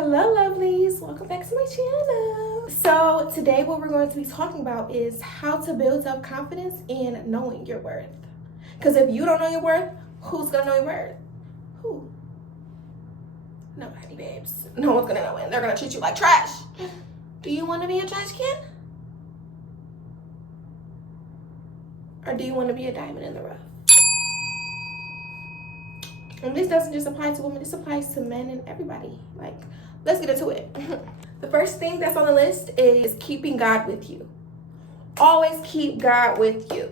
Hello lovelies, welcome back to my channel. So today what we're going to be talking about is how to build self-confidence in knowing your worth. Because if you don't know your worth, who's gonna know your worth? Who? Nobody, babes. No one's gonna know it. They're gonna treat you like trash. Do you want to be a trash can? Or do you want to be a diamond in the rough? And this doesn't just apply to women, this applies to men and everybody. Like, let's get into it. The first thing that's on the list is keeping God with you. Always keep God with you.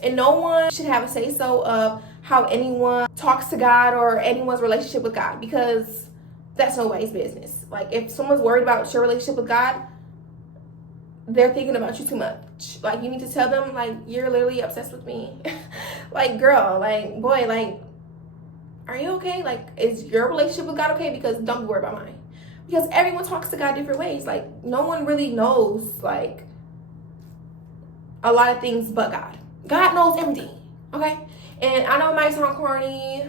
And no one should have a say-so of how anyone talks to God or anyone's relationship with God, because that's nobody's business. Like, if someone's worried about your relationship with God, they're thinking about you too much. Like, you need to tell them, like, you're literally obsessed with me. Like, girl, like, boy, like, are you okay? Like, is your relationship with God okay? Because don't be worried about mine. Because everyone talks to God different ways. Like, no one really knows, like, a lot of things but God. God knows everything, okay? And I know it might sound corny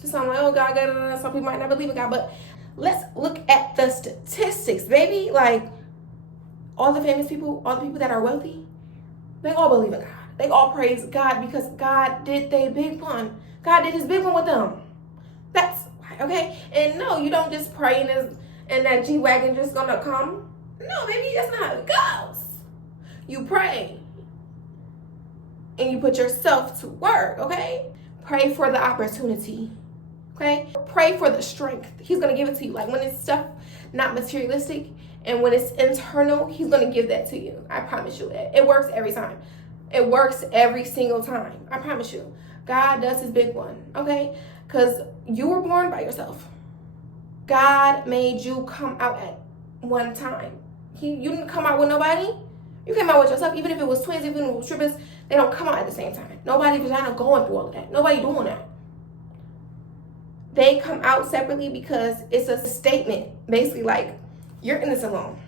to sound like, oh, God. Some people might not believe in God. But let's look at the statistics, baby. Like, all the famous people, all the people that are wealthy, they all believe in God. They all praise God because God did their big one. God did his big one with them. That's why, okay? And no, you don't just pray and that G-Wagon just gonna come. No, baby, that's not how it goes. You pray. And you put yourself to work, okay? Pray for the opportunity, okay? Pray for the strength. He's gonna give it to you. Like, when it's stuff not materialistic and when it's internal, he's gonna give that to you. I promise you. It works every time. It works every single time. I promise you. God does his big one, okay? Because you were born by yourself. God made you come out at one time. You didn't come out with nobody. You came out with yourself. Even if it was twins, even if it was triplets, they don't come out at the same time. Nobody was kind of going through all of that. Nobody doing that. They come out separately because it's a statement. Basically, like, you're in this alone.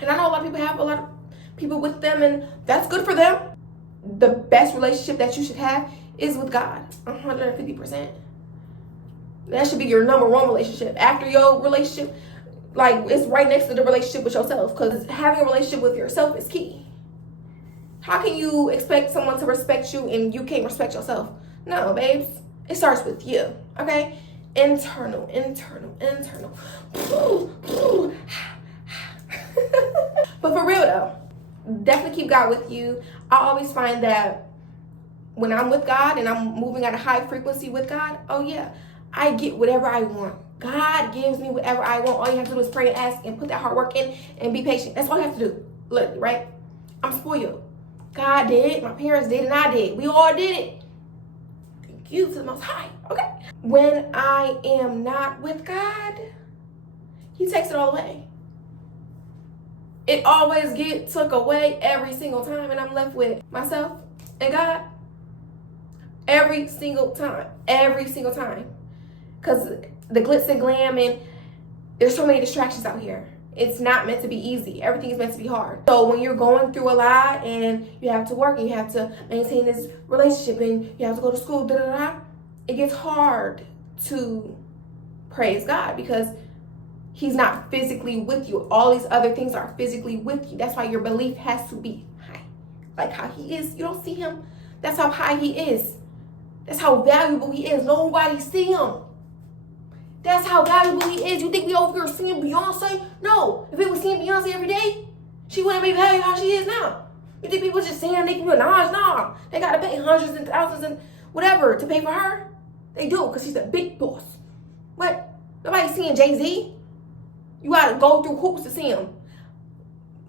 And I know a lot of people have a lot of people with them, and that's good for them. The best relationship that you should have is with God, 150%. That should be your number one relationship. After your relationship, like, it's right next to the relationship with yourself, because having a relationship with yourself is key. How can you expect someone to respect you and you can't respect yourself? No, babes. It starts with you, okay? Internal. But for real, though, definitely keep God with you. I always find that when I'm with God and I'm moving at a high frequency with God, oh yeah, I get whatever I want. God gives me whatever I want. All you have to do is pray and ask and put that hard work in and be patient. That's all you have to do, literally, right? I'm spoiled. God did, my parents did, and I did. We all did it. Thank you to the Most High, okay? When I am not with God, he takes it all away. It always gets took away every single time, and I'm left with myself and God. Every single time. Because the glitz and glam, and there's so many distractions out here. It's not meant to be easy. Everything is meant to be hard. So when you're going through a lot and you have to work and you have to maintain this relationship and you have to go to school, it gets hard to praise God because he's not physically with you. All these other things are physically with you. That's why your belief has to be high. Like how he is. You don't see him. That's how high he is. That's how valuable he is. Nobody see him. That's how valuable he is. You think we over here seeing Beyonce? No. If we were seeing Beyonce every day, she wouldn't be valuable how she is now. You think people just saying Nicki Minaj? Nah. They got to pay hundreds and thousands and whatever to pay for her. They do because she's a big boss. What? Nobody's seeing Jay-Z. You got to go through hoops to see him.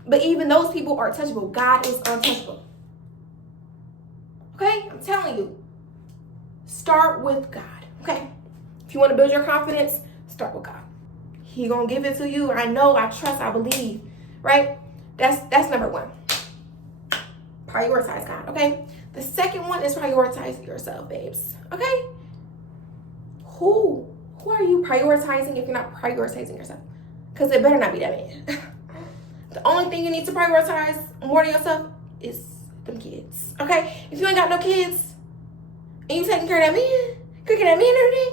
But even those people are touchable. God is untouchable. Okay? I'm telling you. Start with God. Okay? If you want to build your confidence, start with God. He gonna give it to you. I know, I trust, I believe. Right? That's number one. Prioritize God, okay? The second one is prioritize yourself, babes. Okay? Who are you prioritizing if you're not prioritizing yourself? Because it better not be that man. The only thing you need to prioritize more than yourself is them kids. Okay? If you ain't got no kids and you taking care of that man, cooking that man every day,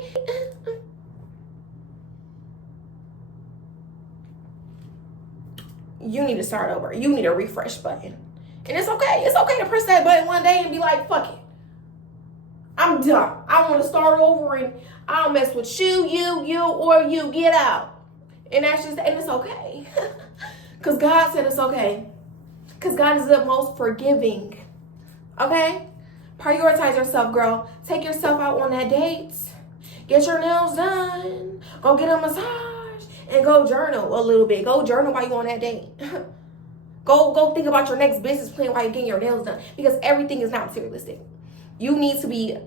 you need to start over. You need a refresh button. And it's okay. It's okay to press that button one day and be like, fuck it. I'm done. I want to start over and I don't mess with you, or you. Get out. And that's just, and it's okay. Because God said it's okay. Because God is the most forgiving. Okay? Prioritize yourself, girl. Take yourself out on that date. Get your nails done. Go get a massage. And go journal a little bit. Go journal while you're on that date. Go think about your next business plan while you're getting your nails done. Because everything is not materialistic. You need to be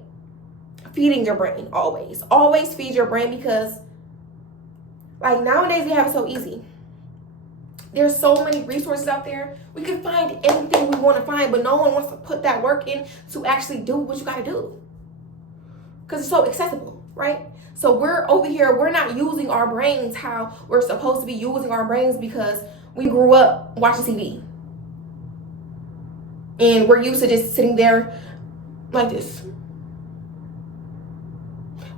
feeding your brain always. Always feed your brain, because like nowadays we have it so easy. There's so many resources out there. We can find anything we want to find, but no one wants to put that work in to actually do what you got to do. Because it's so accessible, right? So we're over here, we're not using our brains how we're supposed to be using our brains, because we grew up watching TV. And we're used to just sitting there like this,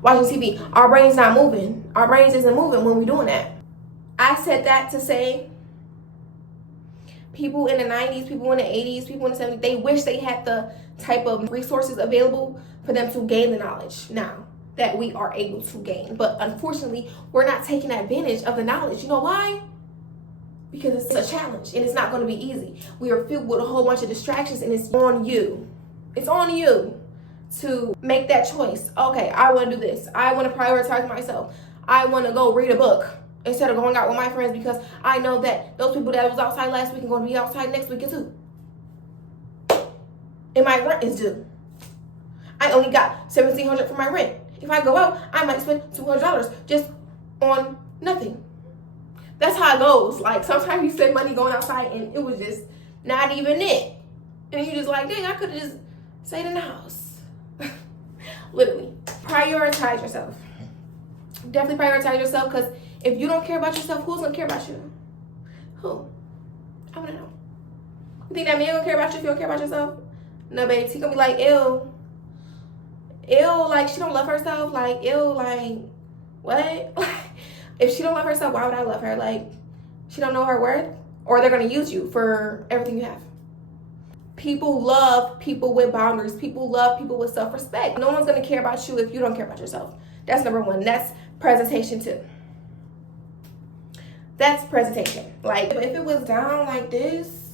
watching TV. Our brain's not moving. Our brains isn't moving when we're doing that. I said that to say, people in the 90s, people in the 80s, people in the 70s, they wish they had the type of resources available for them to gain the knowledge now that we are able to gain. But unfortunately, we're not taking advantage of the knowledge. You know why? Because it's a challenge and it's not going to be easy. We are filled with a whole bunch of distractions, and it's on you. It's on you to make that choice. Okay, I want to do this. I want to prioritize myself. I want to go read a book instead of going out with my friends, because I know that those people that was outside last week are going to be outside next weekend too. And my rent is due. I only got $1,700 for my rent. If I go out, I might spend $200 just on nothing. That's how it goes. Like sometimes you spend money going outside and it was just not even it. And you just like, dang, I could have just stayed in the house. Literally. Prioritize yourself. Definitely prioritize yourself, because if you don't care about yourself, who's going to care about you? Who? I want to know. You think that man going to care about you if you don't care about yourself? No, babes. He going to be like, ew. Ew, like, she don't love herself. Like, ew, like, what? If she don't love herself, why would I love her? Like, she don't know her worth? Or they're going to use you for everything you have. People love people with boundaries. People love people with self-respect. No one's going to care about you if you don't care about yourself. That's number one. That's presentation too. That's presentation. Like, if it was down like this,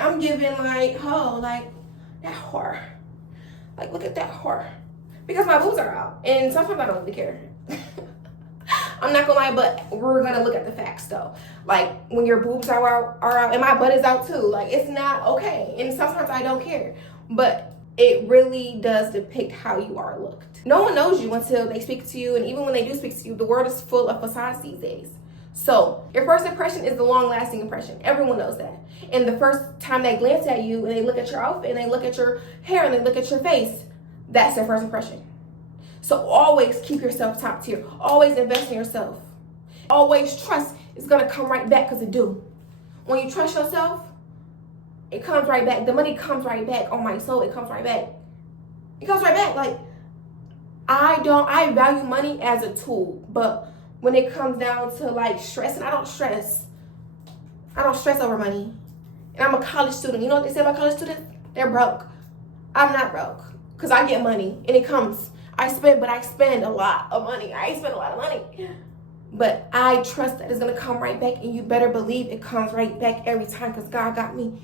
I'm giving like, oh, like that whore. Like, look at that whore. Because my boobs are out. And sometimes I don't really care. I'm not gonna lie, but we're gonna look at the facts though. Like, when your boobs are out and my butt is out too, like, it's not okay. And sometimes I don't care. But it really does depict how you are looked. No one knows you until they speak to you, and even when they do speak to you, the world is full of facades these days. So your first impression is the long-lasting impression. Everyone knows that. And the first time they glance at you and they look at your outfit and they look at your hair and they look at your face, that's their first impression. So always keep yourself top tier. Always invest in yourself. Always trust it's gonna come right back, because it do. When you trust yourself, it comes right back. The money comes right back. On my soul, it comes right back. It comes right back. Like, I value money as a tool, but when it comes down to like stressing, I don't stress over money. And I'm a college student. You know what they say about college students? They're broke. I'm not broke, because I get money and it comes. I spend a lot of money. I spend a lot of money. But I trust that it's gonna come right back, and you better believe it comes right back every time, because God got me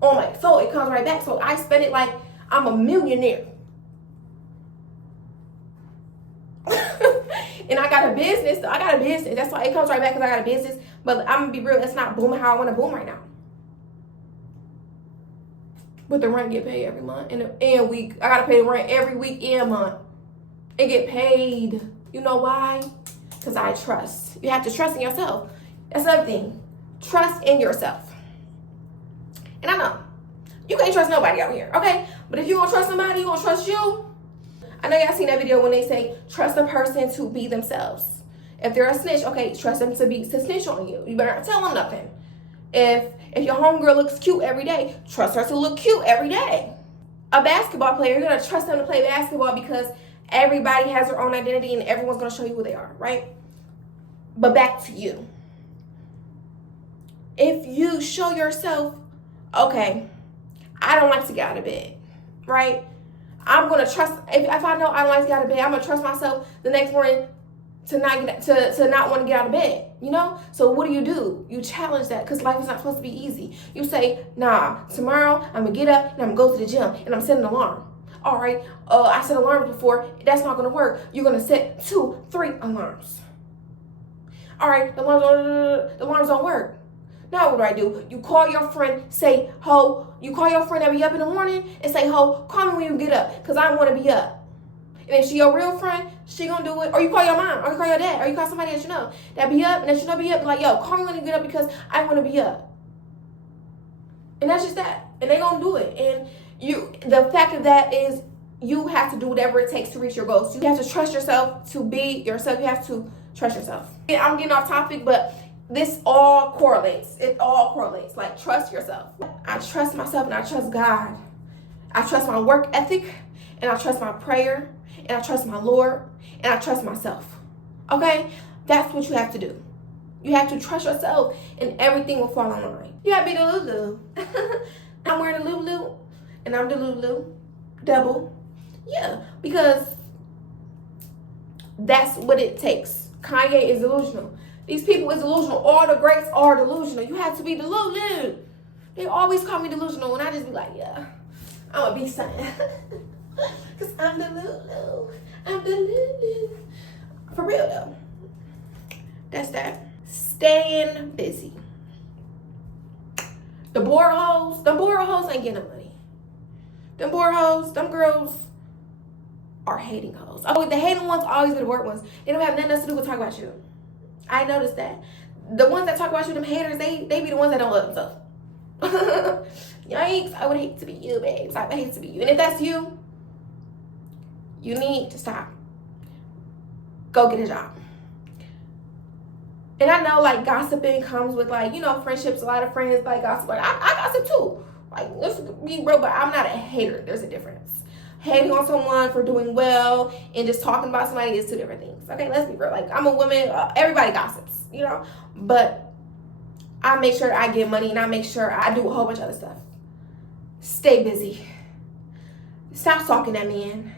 on my soul. It comes right back. So I spend it like I'm a millionaire. And I got a business. That's why it comes right back, because I got a business. But I'm gonna be real, it's not booming how I want to boom right now. But the rent get paid every month and week. I gotta pay the rent every week and month. And get paid. You know why? Because I trust. You have to trust in yourself. That's another thing. Trust in yourself. And I know you can't trust nobody out here, okay? But if you're gonna trust somebody, you're gonna trust you. I know y'all seen that video when they say trust a person to be themselves. If they're a snitch, okay, trust them to snitch on you. You better not tell them nothing. If your homegirl looks cute every day, trust her to look cute every day. A basketball player, you're gonna trust them to play basketball, because everybody has their own identity and everyone's gonna show you who they are, right? But back to you. if you show yourself, okay, I don't like to get out of bed, right? I'm gonna trust, if I know I don't like to get out of bed, I'm gonna trust myself the next morning to not want to get out of bed, you know? So what do? You challenge that, because life is not supposed to be easy. You say, nah, tomorrow I'm gonna get up and I'm gonna go to the gym and I'm setting an alarm. All right, I set alarms before, that's not gonna work. You're gonna set 2, 3 alarms. All right, the alarms don't work. Now what do? You call your friend, say, ho, you call your friend that be up in the morning and say, ho, call me when you get up, because I want to be up. And if she your real friend, she gonna do it. Or you call your mom, or you call your dad, or you call somebody that you know that be up and that you know be up, like, yo, call me when you get up because I want to be up. And that's just that. And they gonna do it. And the fact of that is, you have to do whatever it takes to reach your goals. You have to trust yourself to be yourself. You have to trust yourself. I'm getting off topic, but this all correlates. It all correlates. Like, trust yourself. I trust myself and I trust God. I trust my work ethic and I trust my prayer and I trust my Lord and I trust myself. Okay? That's what you have to do. You have to trust yourself and everything will fall in line. You gotta be the Lulu. I'm wearing a Lulu and I'm the Lulu double. Yeah, because that's what it takes. Kanye is delusional. These people is delusional. All the greats are delusional. You have to be delusional. They always call me delusional, and I just be like, yeah, I'm gonna be something. Because I'm delusional. I'm delusional. For real, though. That's that. Staying busy. The bored hoes ain't getting no money. Them bored hoes, them girls are hating hoes. Oh, the hating ones always be the bored ones. They don't have nothing else to do but talk about you. I noticed that. The ones that talk about you, them haters, they be the ones that don't love themselves. Yikes, I would hate to be you, babes. I would hate to be you. And if that's you, you need to stop. Go get a job. And I know, like, gossiping comes with, like, you know, friendships. A lot of friends, like, gossip. Like, I gossip, too. Like, let's be real, but I'm not a hater. There's a difference. Hating on someone for doing well and just talking about somebody is two different things. Okay, let's be real. Like, I'm a woman. Everybody gossips, you know. But I make sure I get money and I make sure I do a whole bunch of other stuff. Stay busy. Stop stalking that man.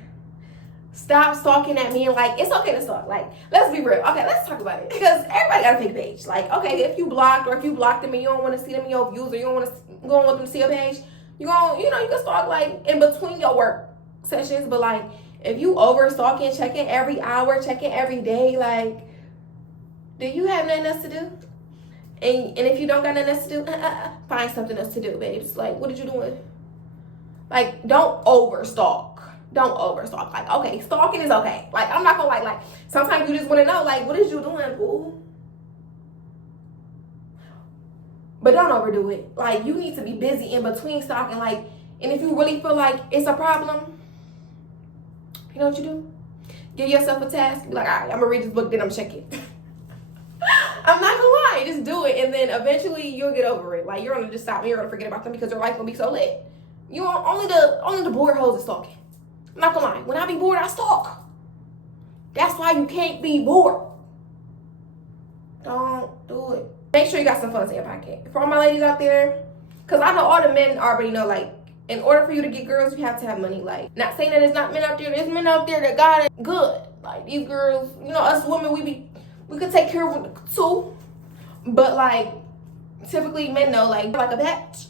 Stop stalking that man. Like, it's okay to stalk. Like, let's be real. Okay, let's talk about it. Because everybody got a fake page. Like, okay, if you blocked or if you blocked them and you don't want to see them in your views or you don't want them to see your page, you can stalk, like, in between your work sessions. But, like, if you over stalking, checking every hour, checking every day, like, do you have nothing else to do? And if you don't got nothing else to do, find something else to do, babes. Like, what are you doing? Like, don't over stalk. Don't over stalk. Like, okay, stalking is okay. Like, I'm not gonna like sometimes you just want to know, like, what is you doing, boo? But don't overdo it. Like, you need to be busy in between stalking. Like, and if you really feel like it's a problem, you know what you do? Give yourself a task. Be like, all right, I'm gonna read this book, then I'm check it. I'm not gonna lie, just do it, and then eventually you'll get over it. Like, you're gonna just stop and you're gonna forget about them because your life gonna be so lit. You only the bored hoes is stalking. I'm not gonna lie. When I be bored, I stalk. That's why you can't be bored. Don't do it. Make sure you got some funds in your pocket. For all my ladies out there, because I know all the men already know, like, in order for you to get girls, you have to have money. Like, not saying that there's not men out there. There's men out there that got it good. Like, these girls, you know, us women, we could take care of them too. But, like, typically men know, like a bitch,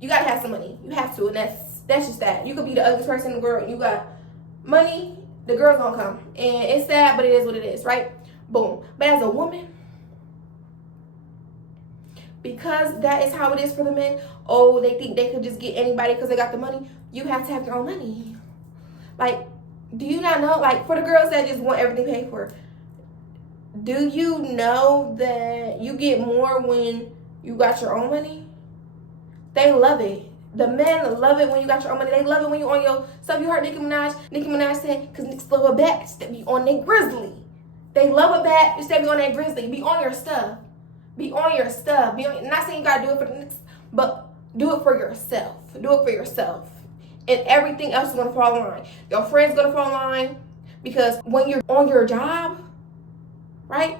you gotta have some money. You have to, and that's just that. You could be the ugliest person in the world and you got money, the girl's gonna come. And it's sad, but it is what it is, right? Boom. But as a woman, because that is how it is for the men, oh, they think they could just get anybody because they got the money. You have to have your own money. Like, do you not know? Like, for the girls that just want everything paid for, do you know that you get more when you got your own money? They love it. The men love it when you got your own money. They love it when you on your stuff. You heard Nicki Minaj? Nicki Minaj said, because niggas love a bat that be on their grizzly. They love a bat that be on their grizzly. Be on your stuff. Be on your stuff. Not saying you got to do it for the niggas, but do it for yourself. Do it for yourself. And everything else is going to fall in line. Your friends going to fall in line. Because when you're on your job, right,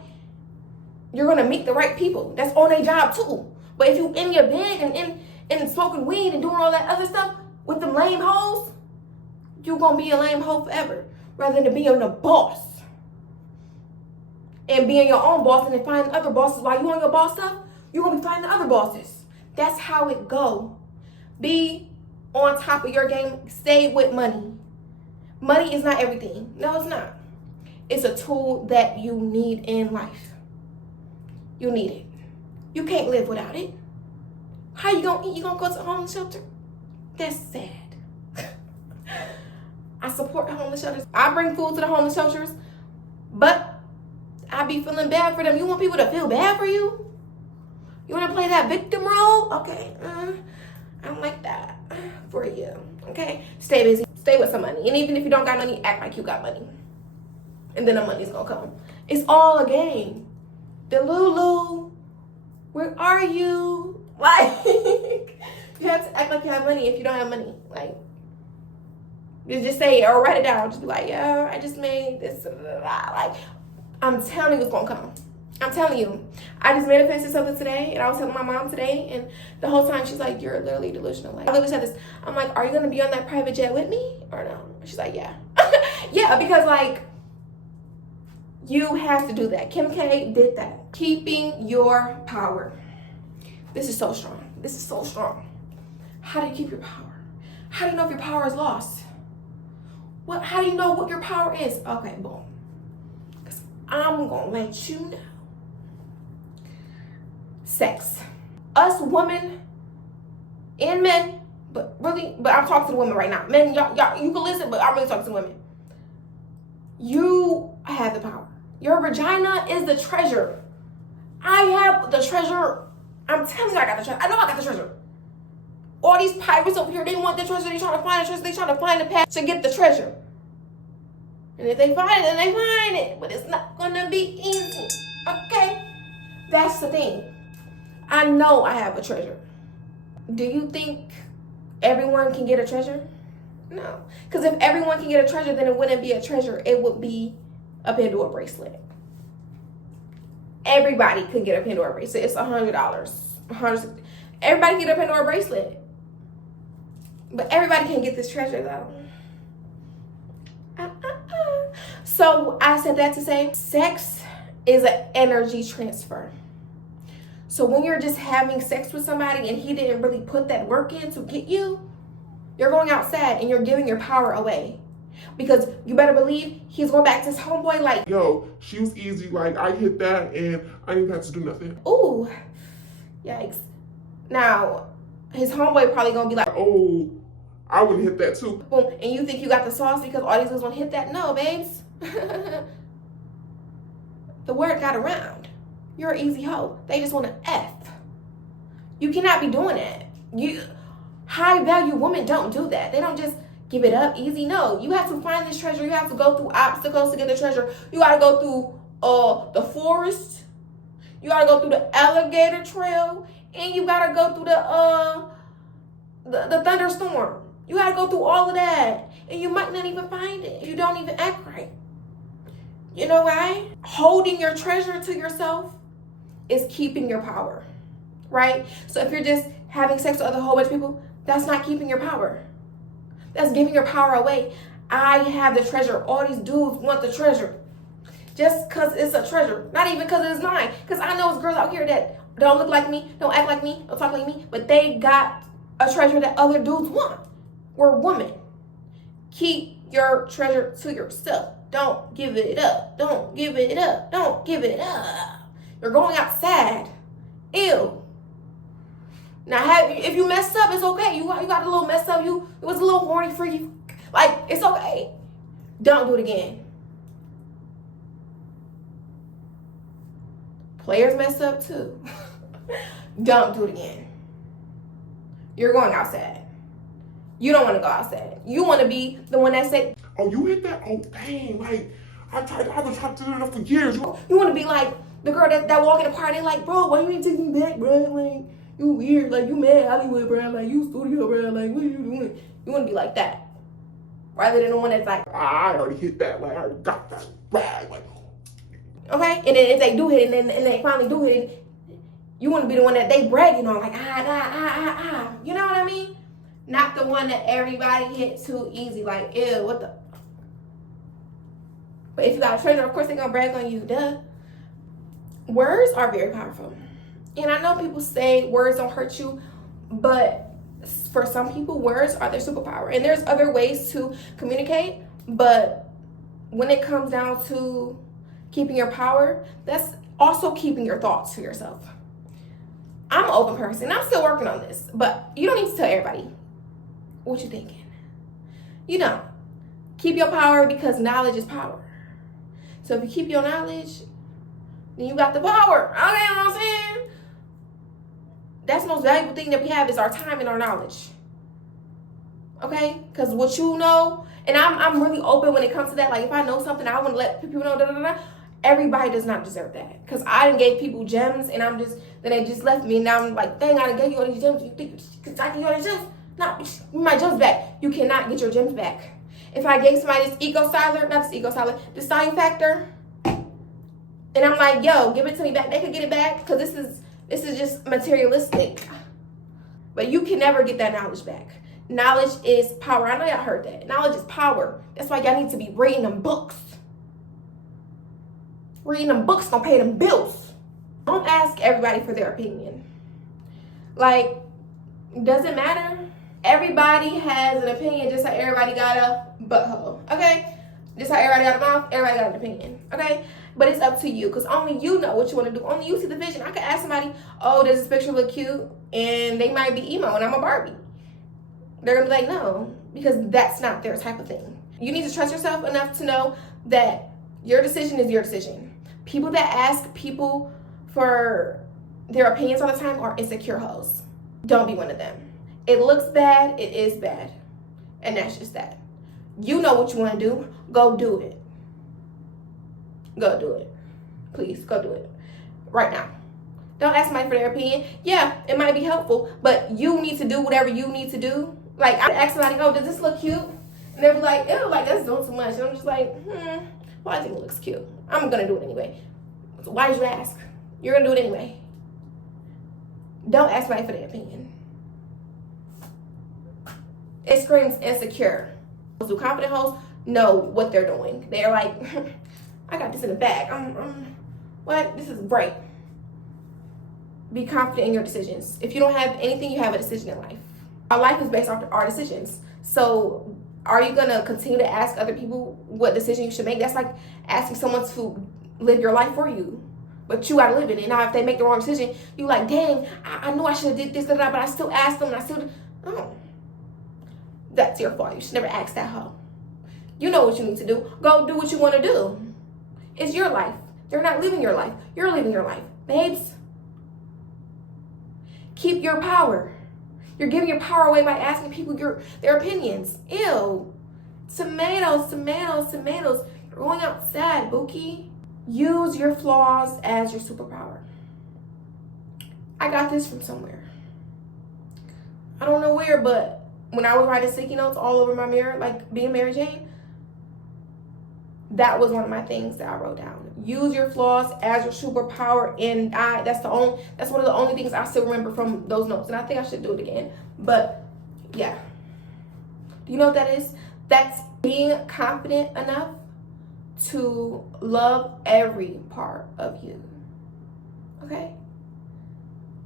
you're going to meet the right people. That's on their job too. But if you in your bed and smoking weed and doing all that other stuff with them lame hoes, you gonna be a lame hoe forever, rather than being a boss and being your own boss and then finding other bosses while you on your boss stuff. You're gonna be finding other bosses. That's how it go. Be on top of your game. Stay with money. Money is not everything. No, it's not. It's a tool that you need in life. You need it. You can't live without it. How you gonna eat? You gonna go to a homeless shelter? That's sad. I support the homeless shelters. I bring food to the homeless shelters, but I be feeling bad for them. You want people to feel bad for you? You want to play that victim role? Okay, I don't like that for you. Okay, stay busy. Stay with some money. And even if you don't got money, act like you got money. And then the money's gonna come. It's all a game. Delulu, where are you? Like, you have to act like you have money if you don't have money. Like, you just say it or write it down. Just be like, yeah, I just made this. Like, I'm telling you it's gonna come. I'm telling you. I just manifested something today, and I was telling my mom today, and the whole time she's like, you're literally delusional. Like, I literally said this. I'm like, are you gonna be on that private jet with me or no? She's like, yeah. Yeah, because like, you have to do that. Kim K did that. Keeping your power. This is so strong. This is so strong. How do you keep your power? How do you know if your power is lost? How do you know what your power is? Okay, boom. Because I'm going to let you know. Sex. Us women and men, but I'm talking to the women right now. Men, y'all, you can listen, but I'm really talking to women. You have the power. Your vagina is the treasure. I have the treasure. I'm telling you, I got the treasure. I know I got the treasure. All these pirates over here, they want the treasure. They trying to find the treasure. They trying to find the path to get the treasure. And if they find it, then they find it. But it's not going to be easy. Okay? That's the thing. I know I have a treasure. Do you think everyone can get a treasure? No. Because if everyone can get a treasure, then it wouldn't be a treasure. It would be a Pandora bracelet. Everybody could get a Pandora bracelet. It's $100. Everybody can get a Pandora bracelet. But everybody can't get this treasure though. So I said that to say sex is an energy transfer. So when you're just having sex with somebody and he didn't really put that work in to get you, you're going out sad and you're giving your power away. Because you better believe he's going back to his homeboy like, yo, she was easy. Like, I hit that and I didn't have to do nothing. Ooh, yikes. Now, his homeboy probably going to be like, oh, I would hit that too. Boom. And you think you got the sauce because all these dudes want to hit that? No, babes. The word got around. You're an easy hoe. They just want to F. You cannot be doing that. High value women don't do that. They don't just give it up easy. No, you have to find this treasure. You have to go through obstacles to get the treasure. You got to go through the forest. You got to go through the alligator trail. And you got to go through the thunderstorm. You got to go through all of that. And you might not even find it. You don't even act right. You know why? Holding your treasure to yourself is keeping your power, right? So if you're just having sex with a whole bunch of people, that's not keeping your power. That's giving your power away. I have the treasure. All these dudes want the treasure. Just because it's a treasure. Not even because it's mine. Because I know it's girls out here that don't look like me, don't act like me, don't talk like me, but they got a treasure that other dudes want. We're women. Keep your treasure to yourself. Don't give it up. Don't give it up. Don't give it up. You're going out sad. Ew. Now, if you messed up, it's okay. You got a little messed up. It was a little horny for you. Like, it's okay. Don't do it again. Players mess up too. Don't do it again. You're going out sad. You don't want to go outside. You want to be the one that said, oh, you hit that? Oh, dang. Like, I've been trying to do that for years. You want to be like the girl that walk in the party like, bro, why you ain't taking me back, bro? Like, you weird. Like, you mad Hollywood, bro. Like, you studio, bro. Like, what are you doing? You want to be like that. Rather than the one that's like, I already hit that. Like, I already got that bag. Like, okay? And then if they do hit it, and they finally do hit it, You want to be the one that they bragging on, like, You know what I mean? Not the one that everybody hit too easy, like, ew, what the? But if you got a treasure, of course they're going to brag on you, duh. Words are very powerful. And I know people say words don't hurt you, but for some people, words are their superpower. And there's other ways to communicate, but when it comes down to keeping your power, that's also keeping your thoughts to yourself. I'm an open person. I'm still working on this, but you don't need to tell everybody what you're thinking. You don't. Keep your power because knowledge is power. So if you keep your knowledge, then you got the power. Okay, you know what I'm saying? That's the most valuable thing that we have is our time and our knowledge. Okay? Because what you know, and I'm really open when it comes to that. Like, if I know something, I want to let people know, Everybody does not deserve that. Because I done gave people gems, and then they just left me, and now I'm like, dang, I done gave you all these gems. You think I give you all these gems? No, my gems back. You cannot get your gems back. If I gave somebody this Style Factor, and I'm like, yo, give it to me back, they could get it back, because this is just materialistic. But you can never get that knowledge back. Knowledge is power. I know y'all heard that. Knowledge is power. That's why y'all need to be reading them books. Reading them books don't pay them bills. Don't ask everybody for their opinion. Like, does it matter? Everybody has an opinion, just like everybody got a butthole, okay? Just like everybody got a mouth, everybody got an opinion, okay? But it's up to you, because only you know what you want to do. Only you see the vision. I could ask somebody, oh, does this picture look cute? And they might be emo, and I'm a Barbie. They're going to be like, no, because that's not their type of thing. You need to trust yourself enough to know that your decision is your decision. People that ask people for their opinions all the time are insecure hoes. Don't be one of them. It looks bad, it is bad. And that's just that. You know what you want to do. Go do it. Go do it. Please, go do it. Right now. Don't ask somebody for their opinion. Yeah, it might be helpful, but you need to do whatever you need to do. Like, I ask somebody, oh, does this look cute? And they'll be like, ew, like, that's doing too much. And I'm just like, well, I think it looks cute. I'm going to do it anyway. So why did you ask? You're going to do it anyway. Don't ask somebody for their opinion. It screams insecure. Those who confident hoes know what they're doing. They're like, I got this in the bag. What? This is great. Be confident in your decisions. If you don't have anything, you have a decision in life. Our life is based off our decisions. So are you going to continue to ask other people what decision you should make? That's like asking someone to live your life for you. But you got to live it. And now if they make the wrong decision, you like, dang, I knew I should have did this, but I still asked them. And I still, oh. That's your fault. You should never ask that hoe. You know what you need to do. Go do what you want to do. It's your life. They're not living your life. You're living your life. Babes, keep your power. You're giving your power away by asking people their opinions. Ew. Tomatoes. You're going outside, Bookie. Use your flaws as your superpower. I got this from somewhere. I don't know where, but when I was writing sticky notes all over my mirror, like being Mary Jane, that was one of my things that I wrote down. Use your flaws as your superpower, and that's one of the only things I still remember from those notes, and I think I should do it again. But yeah, do you know what that is? That's being confident enough to love every part of you. Okay?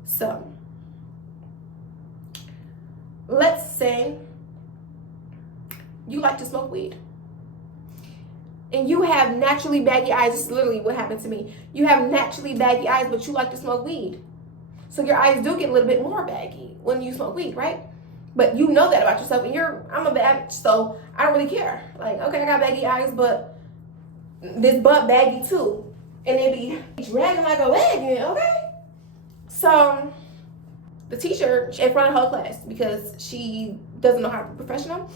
So let's say you like to smoke weed. And you have naturally baggy eyes. This is literally what happened to me. You have naturally baggy eyes, but you like to smoke weed. So your eyes do get a little bit more baggy when you smoke weed, right? But you know that about yourself, and I'm a bad bitch, so I don't really care. Like, okay, I got baggy eyes, but this butt baggy too. And they be dragging like a leg, okay? So the teacher in front of her class, because she doesn't know how to be professional,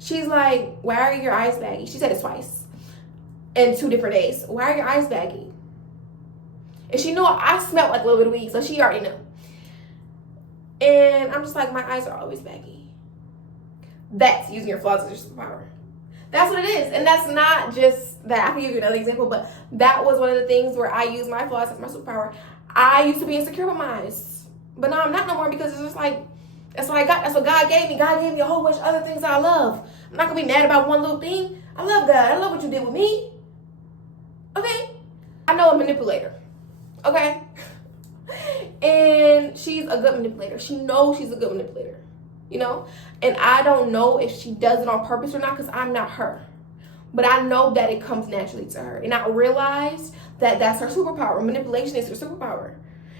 she's like, why are your eyes baggy? She said it twice in 2 different days. Why are your eyes baggy? And she knew I smelled like a little bit of weed, so she already knew. And I'm just like, my eyes are always baggy. That's using your flaws as your superpower. That's what it is. And that's not just that. I can give you another example, but that was one of the things where I use my flaws as my superpower. I used to be insecure with mine, but now I'm not no more because it's just like, that's what I got. That's what God gave me. God gave me a whole bunch of other things I love. I'm not gonna be mad about one little thing. I love God. I love what you did with me. Okay? I know a manipulator. Okay? And she's a good manipulator. She knows she's a good manipulator. You know? And I don't know if she does it on purpose or not because I'm not her. But I know that it comes naturally to her. And I realized that that's her superpower. Manipulation is her superpower.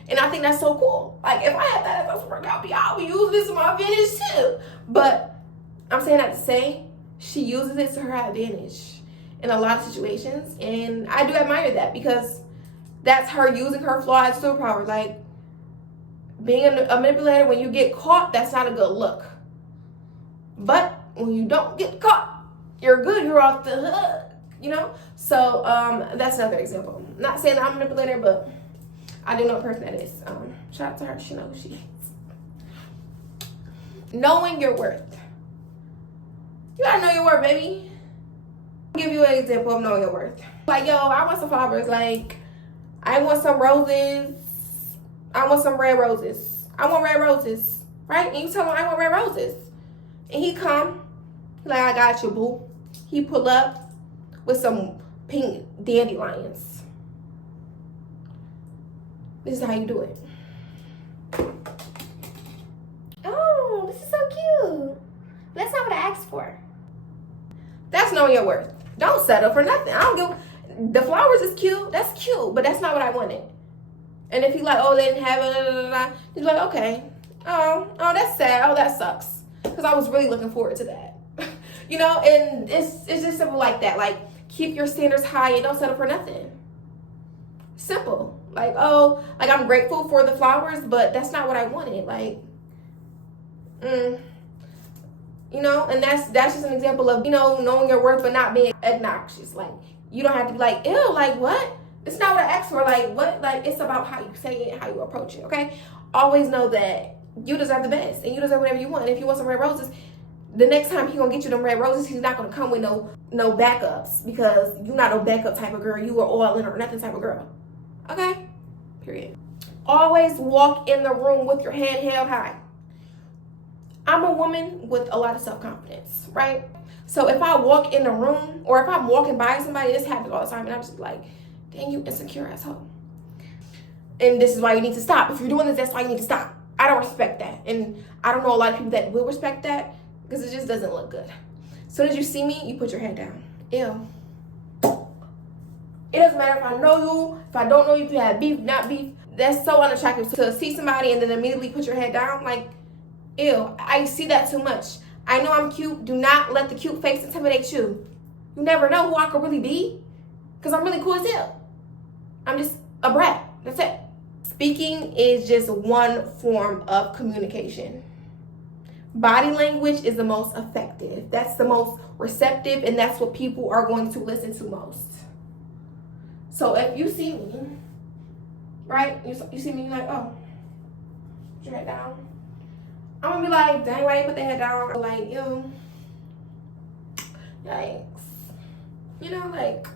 And I think that's so cool. Like, if I had that as a superpower, I would use this to my advantage too. But I'm saying that to say, she uses it to her advantage in a lot of situations. And I do admire that because that's her using her flaw as superpower. Like, being a manipulator, when you get caught, that's not a good look. But when you don't get caught, you're good. You're off the hook, you know? So that's another example. Not saying that I'm a manipulator, but I do know a person that is. Shout out to her. She knows who she is. Knowing your worth. You gotta know your worth, baby. I'll give you an example of knowing your worth. Like, yo, I want some flowers. Like, I want some roses. I want some red roses. I want red roses, right? And you tell him I want red roses. And he come, like, I got you, boo. He pull up with some pink dandelions. This is how you do it. Oh, this is so cute. That's not what I asked for. That's knowing your worth. Don't settle for nothing. I don't give. The flowers is cute. That's cute, but that's not what I wanted. And if he like, oh, they didn't have it, he's like, okay. Oh, that's sad. Oh, that sucks. Because I was really looking forward to that. You know, and it's just simple like that. Like, keep your standards high and don't settle for nothing. Simple. Like, oh, like I'm grateful for the flowers, but that's not what I wanted. Like, you know, and that's just an example of, you know, knowing your worth but not being obnoxious. Like, you don't have to be like, ew, like what? It's not what I asked for. Like, what? Like, it's about how you say it and how you approach it, okay? Always know that you deserve the best and you deserve whatever you want. And if you want some red roses, the next time he's gonna get you them red roses, he's not gonna come with no backups because you're not a backup type of girl. You are all in or nothing type of girl. Okay? Period. Always walk in the room with your hand held high. I'm a woman with a lot of self-confidence, right? So if I walk in the room or if I'm walking by somebody, this happens all the time, and I'm just like, dang, you insecure asshole. And this is why you need to stop. If you're doing this, that's why you need to stop. I don't respect that. And I don't know a lot of people that will respect that because it just doesn't look good. As soon as you see me, you put your head down. Ew. It doesn't matter if I know you, if I don't know you, if you have beef, not beef. That's so unattractive to see somebody and then immediately put your head down. Like, ew, I see that too much. I know I'm cute. Do not let the cute face intimidate you. You never know who I could really be because I'm really cool as hell. I'm just a brat. That's it. Speaking is just one form of communication. Body language is the most effective. That's the most receptive, and that's what people are going to listen to most. So if you see me, right? You see me like, oh, put your head down. I'm gonna be like, dang, why you put the head down? I'm like, ew, yikes. You know, like,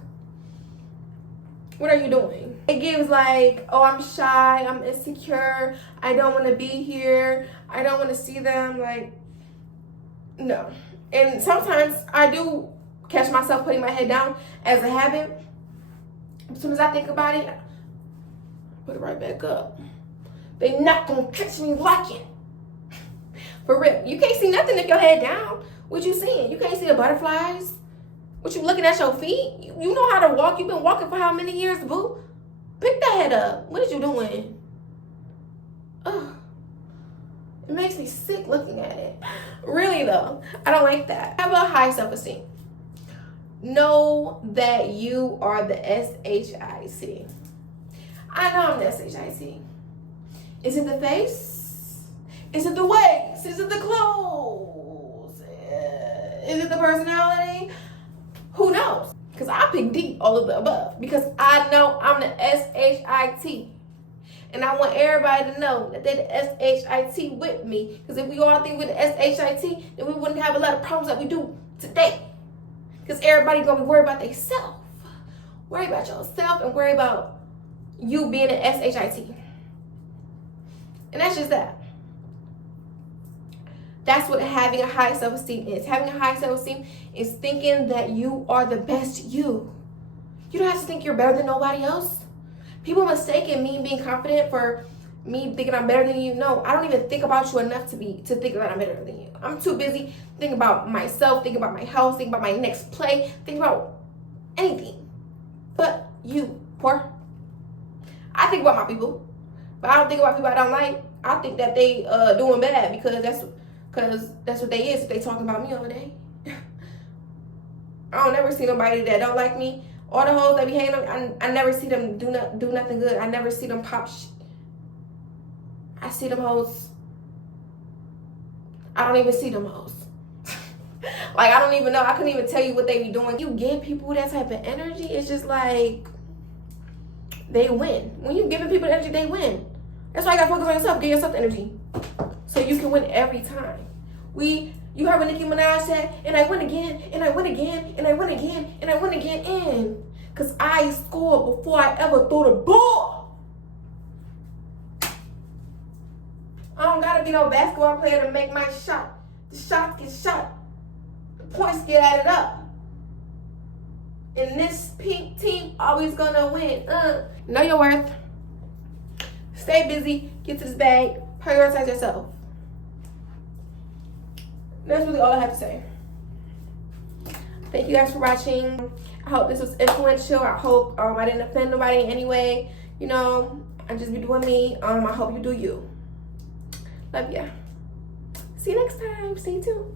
what are you doing? It gives like, oh, I'm shy, I'm insecure, I don't want to be here, I don't want to see them. Like, no. And sometimes I do catch myself putting my head down as a habit. As soon as I think about it, put it right back up. They're not gonna catch me lacking. For real. You can't see nothing if your head down. What you seeing? You can't see the butterflies. What you looking at your feet? You know how to walk. You've been walking for how many years, boo? Pick that head up. What is you doing? Ugh. It makes me sick looking at it. Really though, I don't like that. How about high self-esteem? Know that you are the S-H-I-T. I know I'm the S-H-I-T. Is it the face? Is it the waist? Is it the clothes? Is it the personality? Who knows? Because I pick D, all of the above. Because I know I'm the S-H-I-T. And I want everybody to know that they're the S-H-I-T with me. Because if we all think we're the S-H-I-T, then we wouldn't have a lot of problems that we do today. Because everybody's going to be worried about themselves. Worry about yourself and worry about you being an S-H-I-T. And that's just that. That's what having a high self-esteem is. Having a high self-esteem is thinking that you are the best you. You don't have to think you're better than nobody else. People mistaken me being confident for me thinking I'm better than you. No, I don't even think about you enough to think that I'm better than you. I'm too busy thinking about myself, thinking about my health, thinking about my next play, thinking about anything but you, poor. I think about my people, but I don't think about people I don't like. I think that they doing bad because that's what they is if they talking about me all day. I don't never see nobody that don't like me. All the hoes that be hating on, I never see them do nothing good. I never see them pop shit. I see them hoes. I don't even see them hoes. Like, I don't even know. I couldn't even tell you what they be doing. You give people that type of energy, it's just like they win. When you giving people the energy, they win. That's why you gotta focus on yourself. Give yourself the energy so you can win every time. You heard what Nicki Minaj said, and I win again, and I win again, and I win again, and I win again, and because I scored before I ever threw the ball. I don't gotta be no basketball player to make my shot. The shots get shot. The points get added up. And this pink team always gonna win. Know your worth. Stay busy. Get to this bag. Prioritize yourself. That's really all I have to say. Thank you guys for watching. I hope this was influential. I hope I didn't offend nobody in any way. You know, I just be doing me. I hope you do you. Love ya. See you next time. Stay tuned.